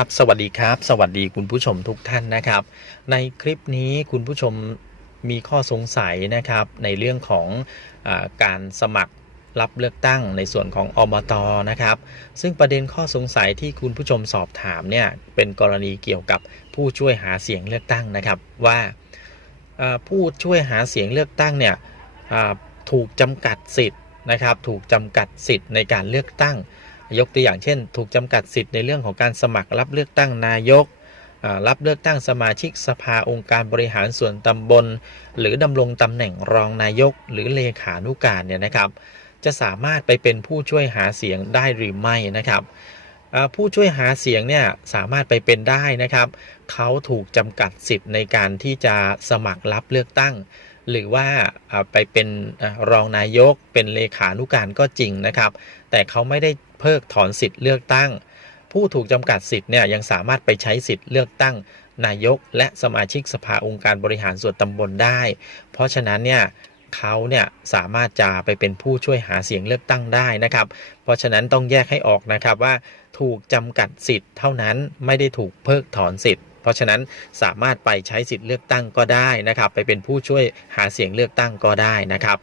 ครับสวัสดีครับ สวัสดีคุณผู้ชมทุกท่านนะครับ ในคลิปนี้คุณผู้ชมมีข้อสงสัยนะครับ ในเรื่องของอการสมัครรับเลือกตั้งในส่วนของอบตนะครับ ซึ่งประเด็นข้อสงสัยที่คุณผู้ชมสอบถามเนี่ยเป็นกรณีเกี่ยวกับผู้ช่วยหาเสียงเลือกตั้งนะครับว่าผู้ช่วยหาเสียงเลือกตั้งเนี่ยถูกจำกัดสิทธิ์นะครับ ถูกจำกัดสิทธิ์ในการเลือกตั้ง ยกตัวอย่างเช่น ถูกจำกัดสิทธิ์ในเรื่องของการสมัครรับเลือกตั้งนายก รับเลือกตั้งสมาชิกสภาองค์การบริหารส่วนตำบล หรือดำรงตำแหน่งรองนายก หรือเลขานุการเนี่ยนะครับ จะสามารถไปเป็นผู้ช่วยหาเสียงได้หรือไม่นะครับผู้ช่วยหาเสียงเนี่ยสามารถไปเป็นได้นะครับ เขาถูกจำกัดสิทธิ์ในการที่จะสมัครรับเลือกตั้ง หรือว่าไปเป็นรองนายกเป็นเลขานุการก็จริงนะครับ แต่เขาไม่ได้เพิกถอนสิทธิ์เลือกตั้ง ผู้ถูกจำกัดสิทธิ์เนี่ยยังสามารถไปใช้สิทธิ์เลือกตั้ง นายก และสมาชิกสภาองค์การบริหารส่วนตำบลได้ เพราะฉะนั้นเนี่ยเขาเนี่ยสามารถจะไปเป็นผู้ช่วยหาเสียงเลือกตั้งได้นะครับ เพราะฉะนั้นต้องแยกให้ออกนะครับว่าถูกจำกัดสิทธิ์เท่านั้นไม่ได้ถูกเพิกถอนสิทธิ์ เพราะฉะนั้นสามารถไปใช้สิทธิ์เลือกตั้งก็ได้นะครับ ไปเป็นผู้ช่วยหาเสียงเลือกตั้งก็ได้นะครับ